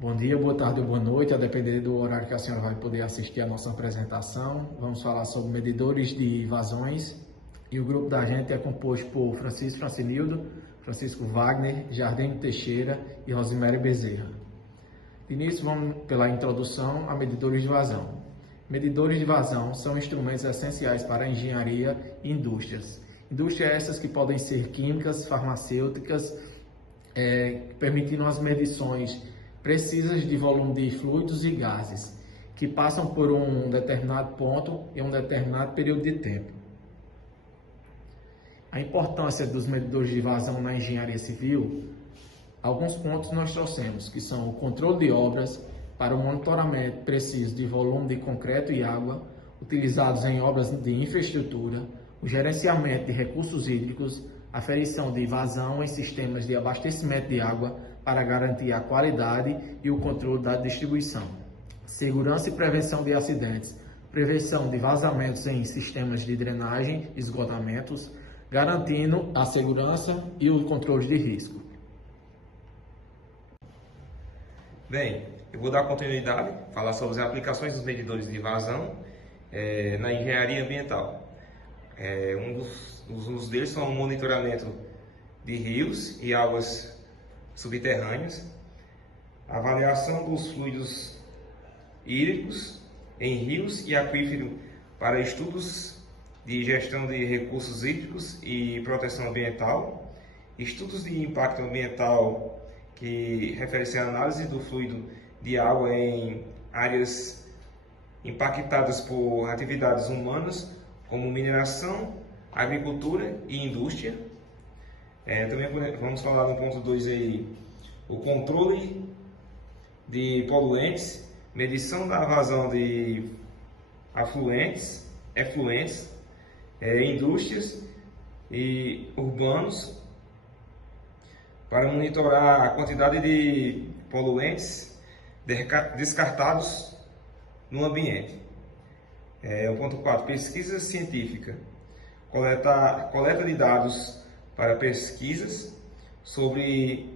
Bom dia, boa tarde ou boa noite, a depender do horário que a senhora vai poder assistir a nossa apresentação. Vamos falar sobre medidores de vazões e o grupo da gente é composto por Francisco Francinildo, Francisco Wagner, Jardine Teixeira e Rosimério Bezerra. De início, vamos pela introdução a medidores de vazão. Medidores de vazão são instrumentos essenciais para a engenharia e indústrias. Indústrias essas que podem ser químicas, farmacêuticas, permitindo as medições precisas de volume de fluidos e gases, que passam por um determinado ponto em um determinado período de tempo. A importância dos medidores de vazão na engenharia civil, alguns pontos nós trouxemos, que são o controle de obras para o monitoramento preciso de volume de concreto e água utilizados em obras de infraestrutura, o gerenciamento de recursos hídricos, a aferição de vazão em sistemas de abastecimento de água para garantir a qualidade e o controle da distribuição, segurança e prevenção de acidentes, prevenção de vazamentos em sistemas de drenagem e esgotamentos, garantindo a segurança e o controle de risco. Bem, eu vou dar continuidade, falar sobre as aplicações dos medidores de vazão na engenharia ambiental. Um deles são o monitoramento de rios e águas subterrâneas, a avaliação dos fluidos hídricos em rios e aquíferos para estudos de gestão de recursos hídricos e proteção ambiental, estudos de impacto ambiental que refere-se à análise do fluido de água em áreas impactadas por atividades humanas, como mineração, agricultura e indústria. Também vamos falar no ponto 2 aí, o controle de poluentes, medição da vazão de efluentes, indústrias e urbanos, para monitorar a quantidade de poluentes descartados no ambiente. O ponto 4, pesquisa científica, coleta de dados para pesquisas sobre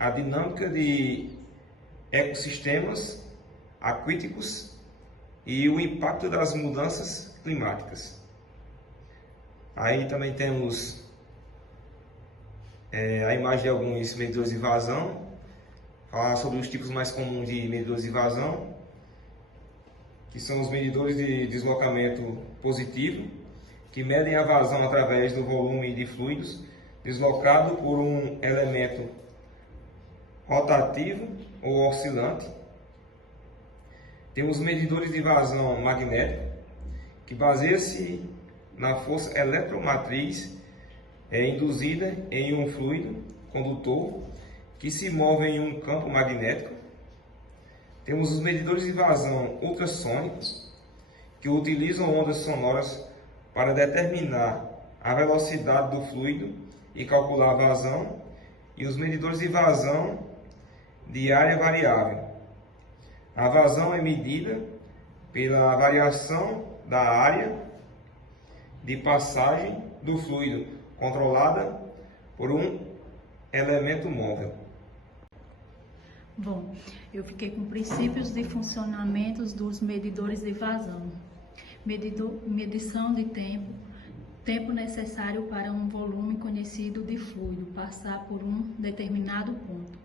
a dinâmica de ecossistemas aquíticos e o impacto das mudanças climáticas. Aí também temos a imagem de alguns medidores de vazão, falar sobre os tipos mais comuns de medidores de vazão, que são os medidores de deslocamento positivo, que medem a vazão através do volume de fluidos deslocado por um elemento rotativo ou oscilante. Temos medidores de vazão magnética, que baseia-se na força eletromotriz induzida em um fluido condutor que se move em um campo magnético. Temos os medidores de vazão ultrassônicos, que utilizam ondas sonoras para determinar a velocidade do fluido e calcular a vazão, e os medidores de vazão de área variável. A vazão é medida pela variação da área de passagem do fluido, controlada por um elemento móvel. Bom, eu fiquei com princípios de funcionamento dos medidores de vazão. Medição de tempo necessário para um volume conhecido de fluido passar por um determinado ponto.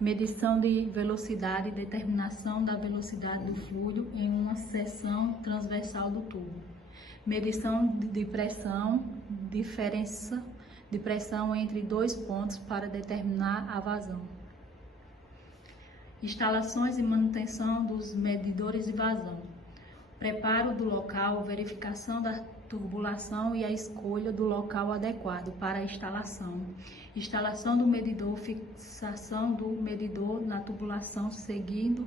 Medição de velocidade e determinação da velocidade do fluido em uma seção transversal do tubo. Medição de pressão, diferença de pressão entre dois pontos para determinar a vazão. Instalações e manutenção dos medidores de vazão. Preparo do local, verificação da tubulação e a escolha do local adequado para a instalação. Instalação do medidor, fixação do medidor na tubulação seguindo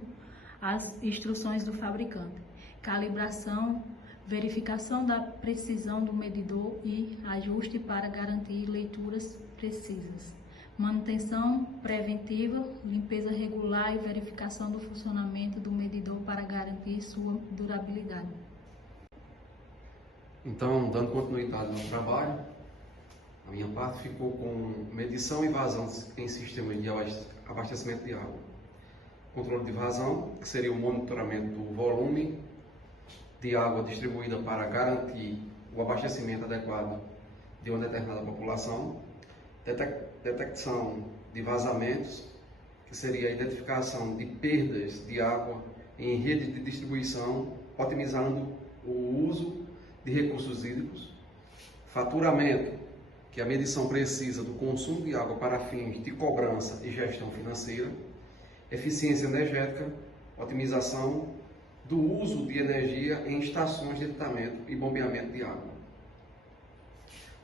as instruções do fabricante. Calibração, verificação da precisão do medidor e ajuste para garantir leituras precisas. Manutenção preventiva, limpeza regular e verificação do funcionamento do medidor para garantir sua durabilidade. Então, dando continuidade ao trabalho, a minha parte ficou com medição e vazão em sistemas de abastecimento de água. controle de vazão, que seria o monitoramento do volume de água distribuída para garantir o abastecimento adequado de uma determinada população, detecção de vazamentos, que seria a identificação de perdas de água em rede de distribuição, otimizando o uso de recursos hídricos, faturamento, que é a medição precisa do consumo de água para fins de cobrança e gestão financeira, eficiência energética, otimização do uso de energia em estações de tratamento e bombeamento de água.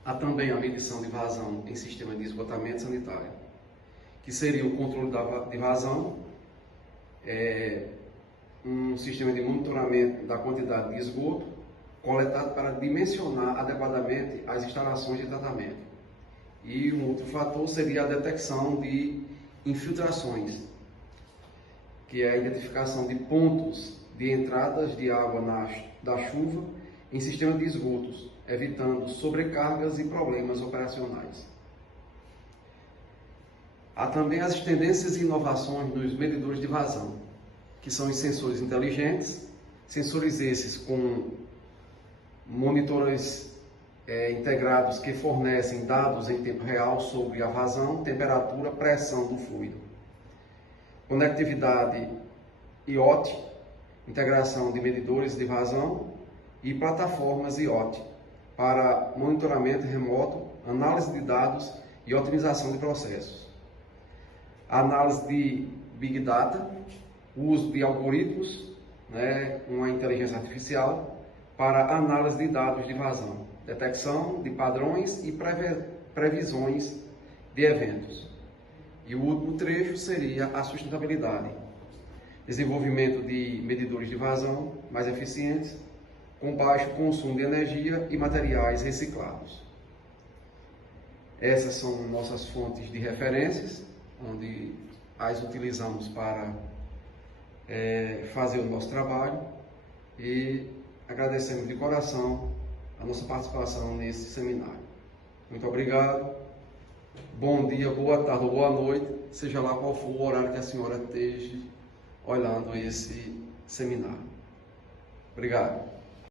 Há também a medição de vazão em sistema de esgotamento sanitário, que seria o controle de vazão, um sistema de monitoramento da quantidade de esgoto coletado para dimensionar adequadamente as instalações de tratamento. E um outro fator seria a detecção de infiltrações, que é a identificação de pontos de entradas de água da chuva em sistema de esgotos, evitando sobrecargas e problemas operacionais. Há também as tendências e inovações nos medidores de vazão, que são os sensores inteligentes, sensores esses com monitores integrados que fornecem dados em tempo real sobre a vazão, temperatura, pressão do fluido. Conectividade IoT, integração de medidores de vazão e plataformas IoT para monitoramento remoto, análise de dados e otimização de processos. Análise de Big Data, o uso de algoritmos, uma inteligência artificial, para análise de dados de vazão, detecção de padrões e previsões de eventos. E o último trecho seria a sustentabilidade, desenvolvimento de medidores de vazão mais eficientes, com baixo consumo de energia e materiais reciclados. Essas são nossas fontes de referências, onde as utilizamos para fazer o nosso trabalho, e agradecemos de coração a nossa participação nesse seminário. Muito obrigado, bom dia, boa tarde ou boa noite, seja lá qual for o horário que a senhora esteja olhando esse seminário. Obrigado.